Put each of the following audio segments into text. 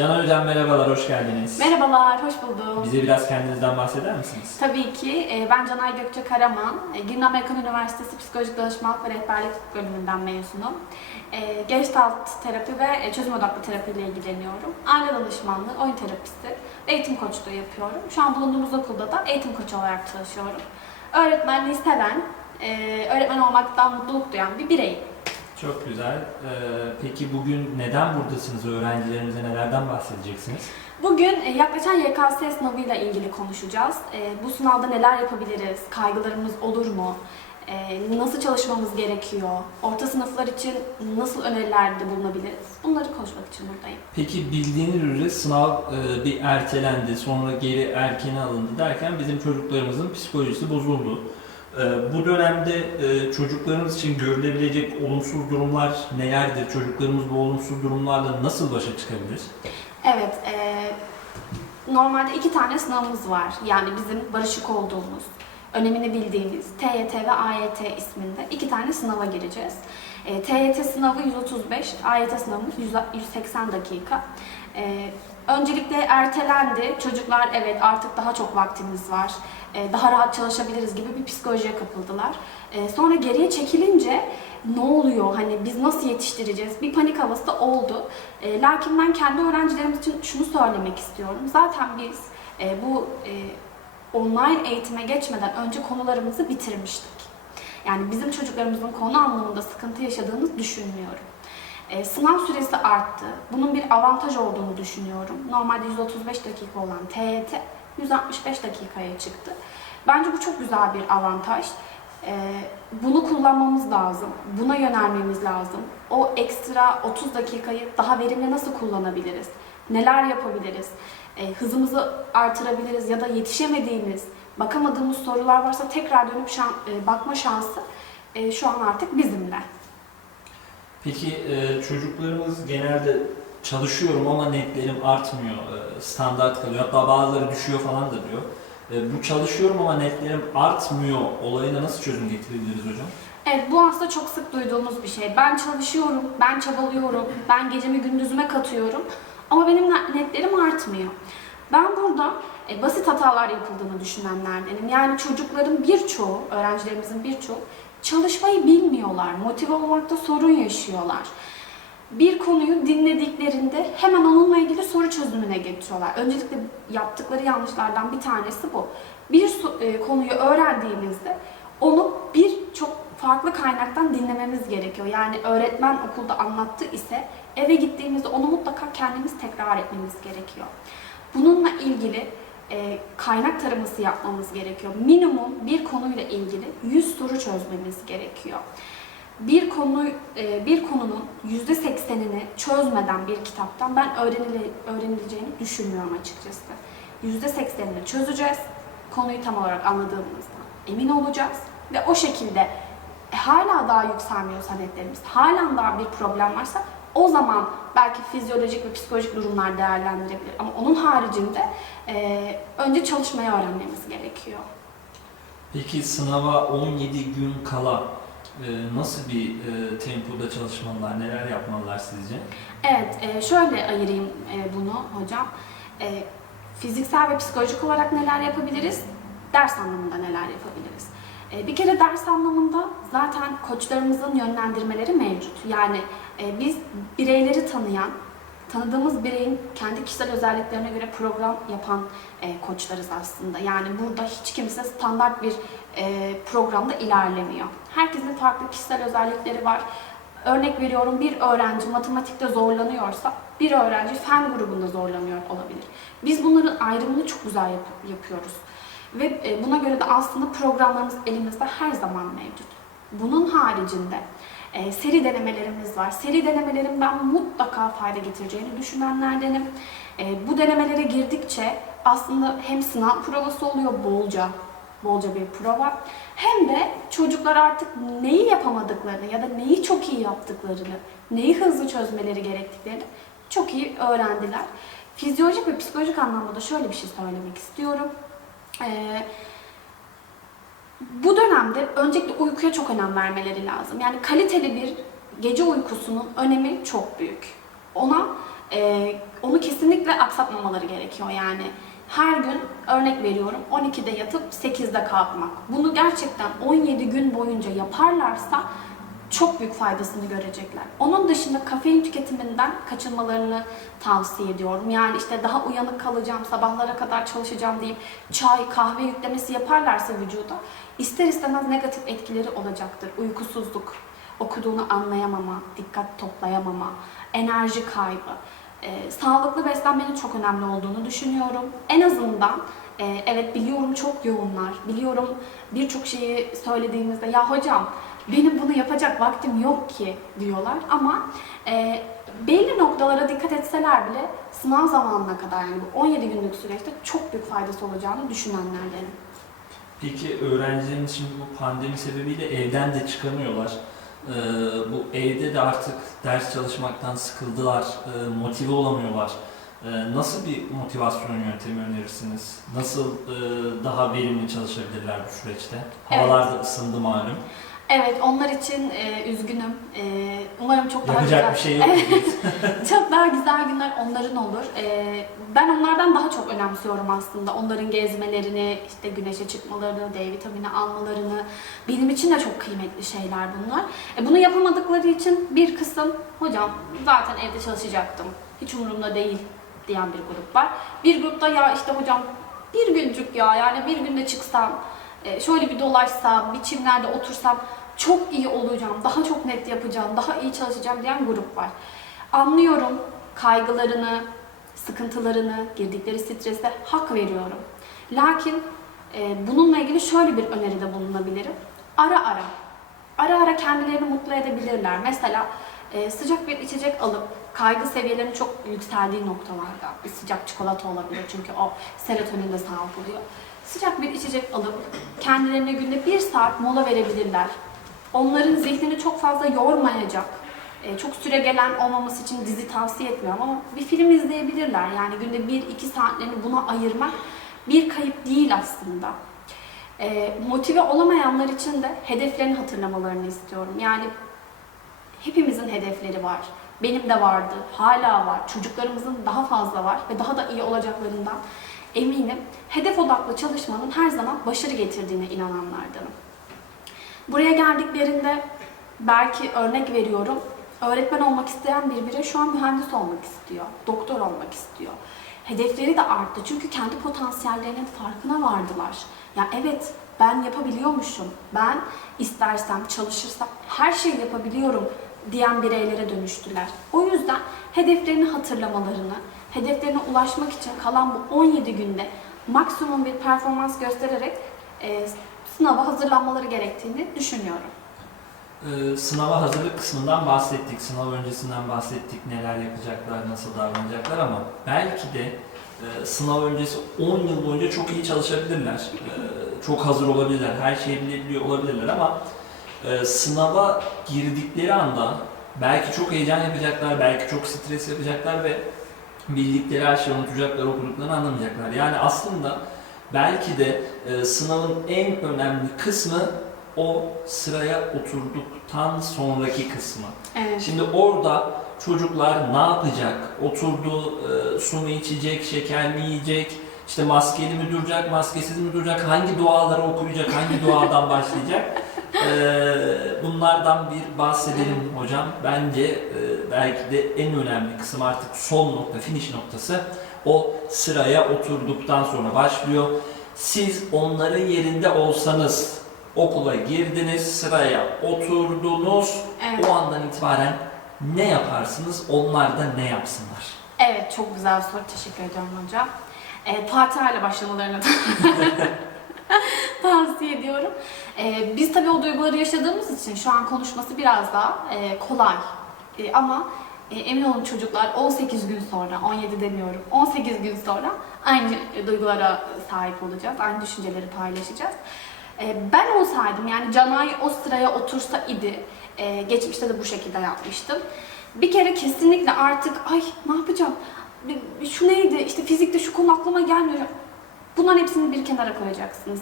Canan Hocam merhabalar, hoş geldiniz. Merhabalar, hoş buldum. Bize biraz kendinizden bahseder misiniz? Tabii ki e, ben Canay Gökçe Karaman, e, Güney Amerikan Üniversitesi Psikolojik Danışmanlık ve Rehberlik bölümünden mezunum. E, Gestalt terapi ve e, çözüm odaklı terapiyle ilgileniyorum. Aile danışmanlığı, oyun terapisi, ve eğitim koçluğu yapıyorum. Şu an bulunduğumuz okulda da eğitim koçu olarak çalışıyorum. Öğretmenliği seven, e, öğretmen olmaktan mutluluk duyan bir bireyim. Çok güzel. Ee, peki bugün neden buradasınız? Öğrencilerimize nelerden bahsedeceksiniz? Bugün e, yaklaşan YKS sınavıyla ilgili konuşacağız. E, Bu sınavda neler yapabiliriz? Kaygılarımız olur mu? E, Nasıl çalışmamız gerekiyor? Orta sınıflar için nasıl önerilerde bulunabiliriz? Bunları konuşmak için buradayım. Peki bildiğiniz üzere sınav e, bir ertelendi, sonra geri erkene alındı derken bizim çocuklarımızın psikolojisi bozuldu. E, Bu dönemde e, çocuklarımız için görülebilecek olumsuz durumlar nelerdir? Çocuklarımız bu olumsuz durumlarla nasıl başa çıkabilir? Evet, e, normalde iki tane sınavımız var. Yani bizim barışık olduğumuz, önemini bildiğimiz TYT ve AYT isminde iki tane sınava gireceğiz. E, TYT sınavı 135, AYT sınavımız 100 180 dakika. E, öncelikle ertelendi. Çocuklar evet artık daha çok vaktimiz var, e, daha rahat çalışabiliriz gibi bir psikolojiye kapıldılar. E, sonra geriye çekilince ne oluyor, hani biz nasıl yetiştireceğiz bir panik havası da oldu. E, lakin ben kendi öğrencilerimiz için şunu söylemek istiyorum. Zaten biz e, bu e, online eğitime geçmeden önce konularımızı bitirmiştik. Yani bizim çocuklarımızın konu anlamında sıkıntı yaşadığını düşünmüyorum. E, sınav süresi arttı. Bunun bir avantaj olduğunu düşünüyorum. Normalde 135 dakika olan TYT 165 dakikaya çıktı. Bence bu çok güzel bir avantaj. E, bunu kullanmamız lazım. Buna yönelmemiz lazım. O ekstra 30 dakikayı daha verimli nasıl kullanabiliriz? Neler yapabiliriz? E, hızımızı artırabiliriz ya da yetişemediğimiz, bakamadığımız sorular varsa tekrar dönüp şan, e, bakma şansı e, şu an artık bizimle. Peki e, çocuklarımız genelde çalışıyorum ama netlerim artmıyor, e, standart kalıyor. Hatta bazıları düşüyor falan da diyor. E, bu çalışıyorum ama netlerim artmıyor olayına nasıl çözüm getirebiliriz hocam? Evet bu aslında çok sık duyduğumuz bir şey. Ben çalışıyorum, ben çabalıyorum, ben gecemi gündüzüme katıyorum ama benim netlerim artmıyor. Ben burada e, basit hatalar yapıldığını düşünenlerdenim. Yani çocukların birçoğu, öğrencilerimizin birçoğu çalışmayı bilmiyorlar, motive olmakta sorun yaşıyorlar. Bir konuyu dinlediklerinde hemen onunla ilgili soru çözümüne geçiyorlar. Öncelikle yaptıkları yanlışlardan bir tanesi bu. Bir e, konuyu öğrendiğimizde onu birçok farklı kaynaktan dinlememiz gerekiyor. Yani öğretmen okulda anlattı ise eve gittiğimizde onu mutlaka kendimiz tekrar etmemiz gerekiyor. Bununla ilgili e, kaynak taraması yapmamız gerekiyor. Minimum bir konuyla ilgili 100 soru çözmemiz gerekiyor. Bir konu e, bir konunun %80'ini çözmeden bir kitaptan ben öğrenile, öğrenileceğini düşünmüyorum açıkçası. %80'ini çözeceğiz. Konuyu tam olarak anladığımızdan emin olacağız ve o şekilde e, hala daha yükselmiyorsa netlerimiz, hala daha bir problem varsa o zaman belki fizyolojik ve psikolojik durumlar değerlendirebilir. Ama onun haricinde e, önce çalışmayı öğrenmemiz gerekiyor. Peki sınava 17 gün kala e, nasıl bir e, tempoda çalışmalılar, neler yapmalılar sizce? Evet, e, şöyle ayırayım e, bunu hocam. E, Fiziksel ve psikolojik olarak neler yapabiliriz? Ders anlamında neler yapabiliriz? E, Bir kere ders anlamında zaten koçlarımızın yönlendirmeleri mevcut. Yani e, biz bireyleri tanıyan, tanıdığımız bireyin kendi kişisel özelliklerine göre program yapan e, koçlarız aslında. Yani burada hiç kimse standart bir e, programda ilerlemiyor. Herkesin farklı kişisel özellikleri var. Örnek veriyorum bir öğrenci matematikte zorlanıyorsa bir öğrenci fen grubunda zorlanıyor olabilir. Biz bunların ayrımını çok güzel yap- yapıyoruz. Ve e, buna göre de aslında programlarımız elimizde her zaman mevcut. Bunun haricinde e, seri denemelerimiz var. Seri denemelerin ben mutlaka fayda getireceğini düşünenlerdenim. E, bu denemelere girdikçe aslında hem sınav provası oluyor bolca, bolca bir prova. Hem de çocuklar artık neyi yapamadıklarını ya da neyi çok iyi yaptıklarını, neyi hızlı çözmeleri gerektiklerini çok iyi öğrendiler. Fizyolojik ve psikolojik anlamda da şöyle bir şey söylemek istiyorum. Ee, bu dönemde öncelikle uykuya çok önem vermeleri lazım. Yani kaliteli bir gece uykusunun önemi çok büyük. Ona e, onu kesinlikle aksatmamaları gerekiyor yani. Her gün örnek veriyorum 12'de yatıp 8'de kalkmak. Bunu gerçekten 17 gün boyunca yaparlarsa çok büyük faydasını görecekler. Onun dışında kafein tüketiminden kaçınmalarını tavsiye ediyorum. Yani işte daha uyanık kalacağım, sabahlara kadar çalışacağım deyip çay, kahve yüklemesi yaparlarsa vücuda ister istemez negatif etkileri olacaktır. Uykusuzluk, okuduğunu anlayamama, dikkat toplayamama, enerji kaybı. Ee, sağlıklı beslenmenin çok önemli olduğunu düşünüyorum. En azından e, evet biliyorum çok yoğunlar, biliyorum birçok şeyi söylediğimizde ya hocam benim bunu yapacak vaktim yok ki diyorlar ama e, belli noktalara dikkat etseler bile sınav zamanına kadar yani bu 17 günlük süreçte çok büyük faydası olacağını düşünenlerdenim. Peki öğrencilerimiz şimdi bu pandemi sebebiyle evden de çıkamıyorlar. Ee, bu evde de artık ders çalışmaktan sıkıldılar, e, motive olamıyorlar. Ee, nasıl bir motivasyon yöntemi önerirsiniz? Nasıl e, daha verimli çalışabilirler bu süreçte? Havalar da ısındı malum. Evet onlar için e, üzgünüm. E, umarım çok daha Yapacak bir güzel. şey yok. Çok daha güzel günler onların olur. Ee, ben onlardan daha çok önemsiyorum aslında. Onların gezmelerini, işte güneşe çıkmalarını, D vitamini almalarını. Benim için de çok kıymetli şeyler bunlar. E, bunu yapamadıkları için bir kısım, hocam zaten evde çalışacaktım, hiç umurumda değil diyen bir grup var. Bir grupta ya işte hocam bir güncük ya yani bir günde çıksam, e, şöyle bir dolaşsam, bir çimlerde otursam çok iyi olacağım, daha çok net yapacağım, daha iyi çalışacağım diyen grup var. Anlıyorum kaygılarını, sıkıntılarını, girdikleri strese hak veriyorum. Lakin e, bununla ilgili şöyle bir öneride bulunabilirim. Ara ara, ara ara kendilerini mutlu edebilirler. Mesela e, sıcak bir içecek alıp kaygı seviyelerinin çok yükseldiği noktalarda bir sıcak çikolata olabilir çünkü o serotonin de salgılıyor. Sıcak bir içecek alıp kendilerine günde bir saat mola verebilirler. Onların zihnini çok fazla yormayacak, e, çok süre gelen olmaması için dizi tavsiye etmiyorum ama bir film izleyebilirler. Yani günde 1-2 saatlerini buna ayırmak bir kayıp değil aslında. E, motive olamayanlar için de hedeflerini hatırlamalarını istiyorum. Yani hepimizin hedefleri var. Benim de vardı, hala var. Çocuklarımızın daha fazla var ve daha da iyi olacaklarından eminim. Hedef odaklı çalışmanın her zaman başarı getirdiğine inananlardanım. Buraya geldiklerinde belki örnek veriyorum. Öğretmen olmak isteyen bir birey şu an mühendis olmak istiyor, doktor olmak istiyor. Hedefleri de arttı çünkü kendi potansiyellerinin farkına vardılar. Ya evet ben yapabiliyormuşum, ben istersem, çalışırsam her şeyi yapabiliyorum diyen bireylere dönüştüler. O yüzden hedeflerini hatırlamalarını, hedeflerine ulaşmak için kalan bu 17 günde maksimum bir performans göstererek e, sınava hazırlanmaları gerektiğini düşünüyorum. Ee, sınava hazırlık kısmından bahsettik, sınav öncesinden bahsettik, neler yapacaklar, nasıl davranacaklar ama belki de e, sınav öncesi 10 yıl boyunca çok iyi çalışabilirler, Ee, çok hazır olabilirler, her şeyi bilebiliyor olabilirler ama e, sınava girdikleri anda belki çok heyecan yapacaklar, belki çok stres yapacaklar ve bildikleri her şeyi unutacaklar, okuduklarını anlamayacaklar. Yani aslında belki de e, sınavın en önemli kısmı o sıraya oturduktan sonraki kısmı. Evet. Şimdi orada çocuklar ne yapacak? Oturdu, e, su mu içecek, şeker mi yiyecek, işte maskeli mi duracak, maskesiz mi duracak, hangi duaları okuyacak, hangi duadan başlayacak? E, bunlardan bir bahsedelim hocam. Bence e, belki de en önemli kısım artık son nokta, finish noktası o sıraya oturduktan sonra başlıyor. Siz onların yerinde olsanız okula girdiniz, sıraya oturdunuz. Evet. O andan itibaren ne yaparsınız? Onlar da ne yapsınlar? Evet, çok güzel soru. Teşekkür ediyorum hocam. E, Fatiha ile başlamalarını tavsiye ediyorum. E, biz tabii o duyguları yaşadığımız için şu an konuşması biraz daha e, kolay. E, ama e, emin olun çocuklar 18 gün sonra, 17 demiyorum, 18 gün sonra aynı duygulara sahip olacağız, aynı düşünceleri paylaşacağız. E, ben olsaydım yani Canay o sıraya otursa idi, e, geçmişte de bu şekilde yapmıştım. Bir kere kesinlikle artık ay ne yapacağım, şu neydi, işte fizikte şu konu aklıma gelmiyor. Bunların hepsini bir kenara koyacaksınız.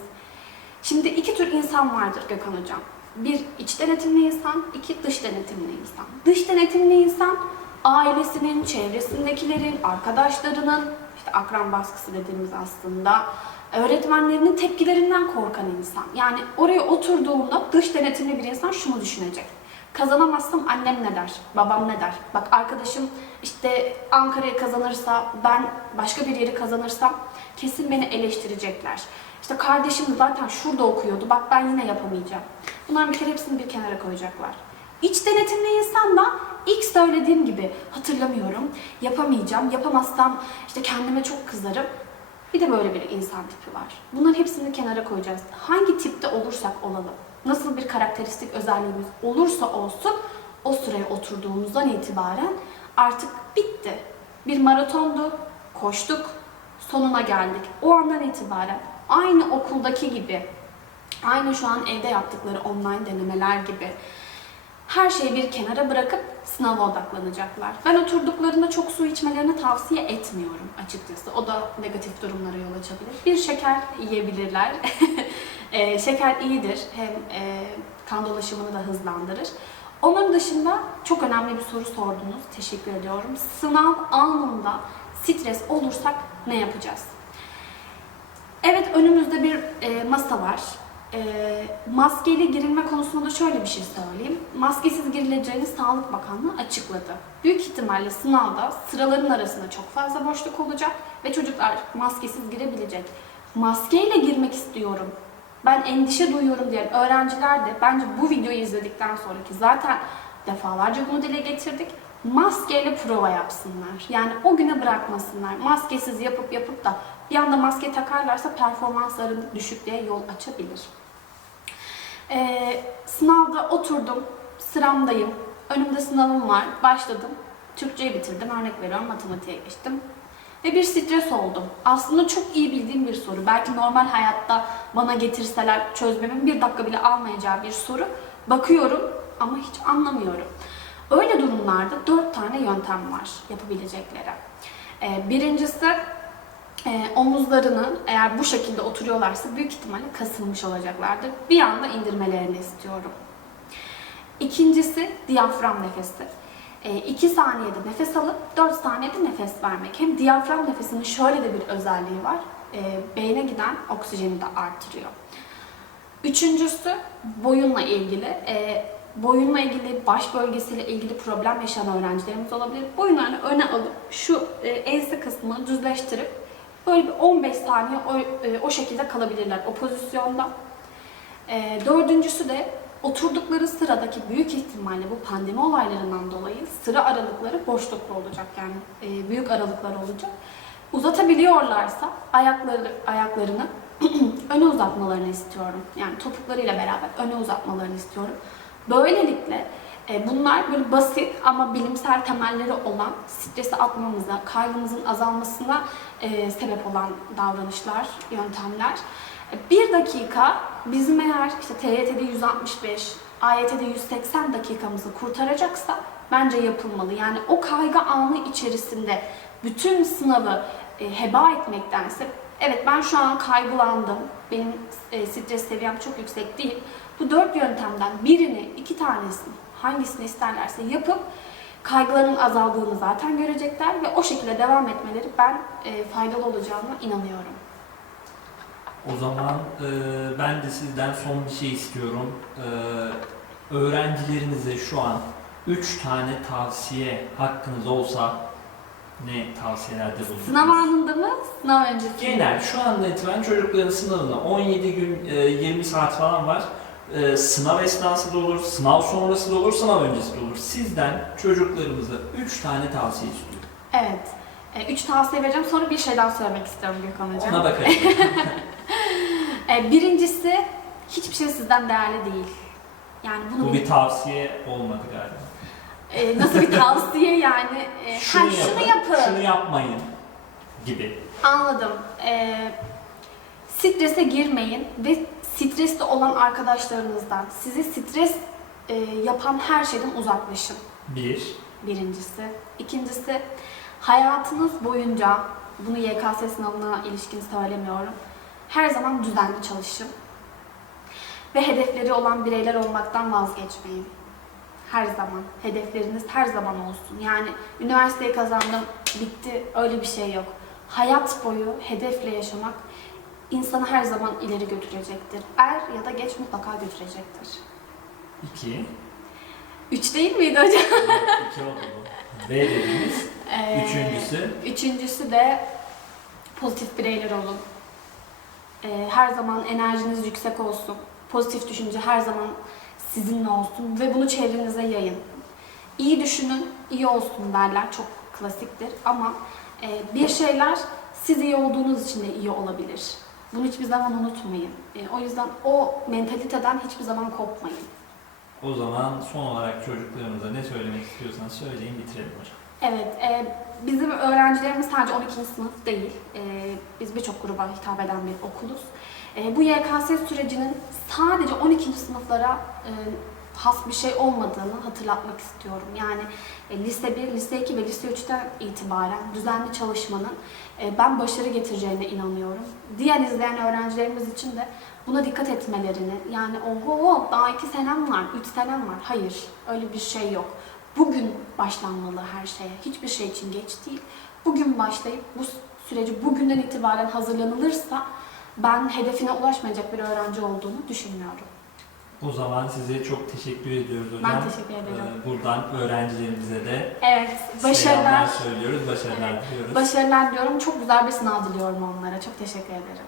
Şimdi iki tür insan vardır Gökhan Hocam. Bir iç denetimli insan, iki dış denetimli insan. Dış denetimli insan ailesinin, çevresindekilerin, arkadaşlarının, işte akran baskısı dediğimiz aslında, öğretmenlerinin tepkilerinden korkan insan. Yani oraya oturduğunda dış denetimli bir insan şunu düşünecek. Kazanamazsam annem ne der, babam ne der? Bak arkadaşım işte Ankara'yı kazanırsa, ben başka bir yeri kazanırsam kesin beni eleştirecekler. İşte kardeşim zaten şurada okuyordu, bak ben yine yapamayacağım. Bunların bir kere hepsini bir kenara koyacaklar. İç denetimli insan da ilk söylediğim gibi hatırlamıyorum, yapamayacağım, yapamazsam işte kendime çok kızarım. Bir de böyle bir insan tipi var. Bunların hepsini kenara koyacağız. Hangi tipte olursak olalım, nasıl bir karakteristik özelliğimiz olursa olsun o sıraya oturduğumuzdan itibaren artık bitti. Bir maratondu, koştuk, sonuna geldik. O andan itibaren aynı okuldaki gibi, aynı şu an evde yaptıkları online denemeler gibi her şeyi bir kenara bırakıp sınava odaklanacaklar. Ben oturduklarında çok su içmelerini tavsiye etmiyorum açıkçası. O da negatif durumlara yol açabilir. Bir şeker yiyebilirler. Eee, şeker iyidir. Hem eee, kan dolaşımını da hızlandırır. Onun dışında çok önemli bir soru sordunuz. Teşekkür ediyorum. Sınav anında stres olursak ne yapacağız? Evet önümüzde bir e, masa var. E, maskeli girilme konusunda da şöyle bir şey söyleyeyim. Maskesiz girileceğini Sağlık Bakanlığı açıkladı. Büyük ihtimalle sınavda sıraların arasında çok fazla boşluk olacak ve çocuklar maskesiz girebilecek. Maskeyle girmek istiyorum, ben endişe duyuyorum diyen öğrenciler de bence bu videoyu izledikten sonraki zaten defalarca bunu dile getirdik. Maskeyle prova yapsınlar. Yani o güne bırakmasınlar. Maskesiz yapıp yapıp da bir anda maske takarlarsa performanslarında düşüklüğe yol açabilir. Ee, sınavda oturdum, sıramdayım, önümde sınavım var, başladım. Türkçeyi bitirdim, örnek veriyorum, matematiğe geçtim. Ve bir stres oldum. Aslında çok iyi bildiğim bir soru. Belki normal hayatta bana getirseler çözmemin bir dakika bile almayacağı bir soru. Bakıyorum ama hiç anlamıyorum. Öyle durumlarda dört tane yöntem var yapabilecekleri. Ee, birincisi e, omuzlarını eğer bu şekilde oturuyorlarsa büyük ihtimalle kasılmış olacaklardır. Bir anda indirmelerini istiyorum. İkincisi diyafram nefesi. 2 saniyede nefes alıp 4 saniyede nefes vermek. Hem diyafram nefesinin şöyle de bir özelliği var. E, beyne giden oksijeni de artırıyor. Üçüncüsü boyunla ilgili. E, boyunla ilgili, baş bölgesiyle ilgili problem yaşayan öğrencilerimiz olabilir. Boyunlarını öne alıp şu e, ense kısmını düzleştirip böyle bir 15 saniye o, e, o şekilde kalabilirler o pozisyonda. E, dördüncüsü de oturdukları sıradaki büyük ihtimalle bu pandemi olaylarından dolayı sıra aralıkları boşluklu olacak yani e, büyük aralıklar olacak. Uzatabiliyorlarsa ayakları ayaklarını öne uzatmalarını istiyorum. Yani topuklarıyla beraber öne uzatmalarını istiyorum. Böylelikle bunlar böyle basit ama bilimsel temelleri olan stresi atmamıza, kaygımızın azalmasına e, sebep olan davranışlar, yöntemler. E, Bir dakika bizim eğer işte TYT'de 165, AYT'de 180 dakikamızı kurtaracaksa bence yapılmalı. Yani o kaygı anı içerisinde bütün sınavı e, heba etmektense evet ben şu an kaygılandım, benim e, stres seviyem çok yüksek değil. Bu dört yöntemden birini, iki tanesini, hangisini isterlerse yapıp kaygıların azaldığını zaten görecekler ve o şekilde devam etmeleri ben e, faydalı olacağına inanıyorum. O zaman e, ben de sizden son bir şey istiyorum. E, öğrencilerinize şu an 3 tane tavsiye hakkınız olsa ne tavsiyelerde bulunursunuz? Sınav anında mı, sınav öncesi? Genel şu anda itibaren çocukların sınavına 17 gün e, 20 saat falan var. E, sınav esnası da olur, sınav sonrası da olur, sınav öncesi de olur. Sizden çocuklarımıza 3 tane tavsiye istiyorum. Evet. E, üç tavsiye vereceğim. Sonra bir şey daha söylemek istiyorum Gökhan Hocam. Ona bakalım. E, birincisi, hiçbir şey sizden değerli değil. Yani bunu Bu bir tavsiye olmadı galiba. e, nasıl bir tavsiye yani? E, Şunu, ha, şunu yapın, yapın. şunu yapmayın gibi. Anladım. Ee, strese girmeyin ve stresli olan arkadaşlarınızdan, sizi stres e, yapan her şeyden uzaklaşın. Bir. Birincisi. İkincisi, hayatınız boyunca, bunu YKS sınavına ilişkin söylemiyorum, her zaman düzenli çalışın. Ve hedefleri olan bireyler olmaktan vazgeçmeyin. Her zaman. Hedefleriniz her zaman olsun. Yani üniversiteyi kazandım, bitti. Öyle bir şey yok. Hayat boyu hedefle yaşamak insanı her zaman ileri götürecektir. Er ya da geç mutlaka götürecektir. İki. Üç değil miydi hocam? İki oldu bu. B dediniz. Ee, Üçüncüsü. Üçüncüsü de pozitif bireyler olun. Ee, her zaman enerjiniz yüksek olsun. Pozitif düşünce her zaman sizinle olsun ve bunu çevrenize yayın. İyi düşünün, iyi olsun derler. Çok klasiktir ama e, bir şeyler siz iyi olduğunuz için de iyi olabilir. Bunu hiçbir zaman unutmayın. E, o yüzden o mentaliteden hiçbir zaman kopmayın. O zaman son olarak çocuklarımıza ne söylemek istiyorsanız söyleyin bitirelim hocam. Evet, e, bizim öğrencilerimiz sadece 12. sınıf değil. E, biz birçok gruba hitap eden bir okuluz. E, bu YKS sürecinin sadece 12. sınıflara e, has bir şey olmadığını hatırlatmak istiyorum. Yani e, lise 1, lise 2 ve lise 3'ten itibaren düzenli çalışmanın e, ben başarı getireceğine inanıyorum. Diğer izleyen öğrencilerimiz için de buna dikkat etmelerini, yani oho daha 2 senem var, 3 senem var. Hayır, öyle bir şey yok. Bugün başlanmalı her şeye. Hiçbir şey için geç değil. Bugün başlayıp bu süreci bugünden itibaren hazırlanılırsa ben hedefine ulaşmayacak bir öğrenci olduğunu düşünmüyorum. O zaman size çok teşekkür ediyoruz hocam. Ben teşekkür ederim. Ee, Buradan öğrencilerimize de Evet, başarılar, söylüyoruz, başarılar diliyoruz. başarılar diyorum. Çok güzel bir sınav diliyorum onlara. Çok teşekkür ederim.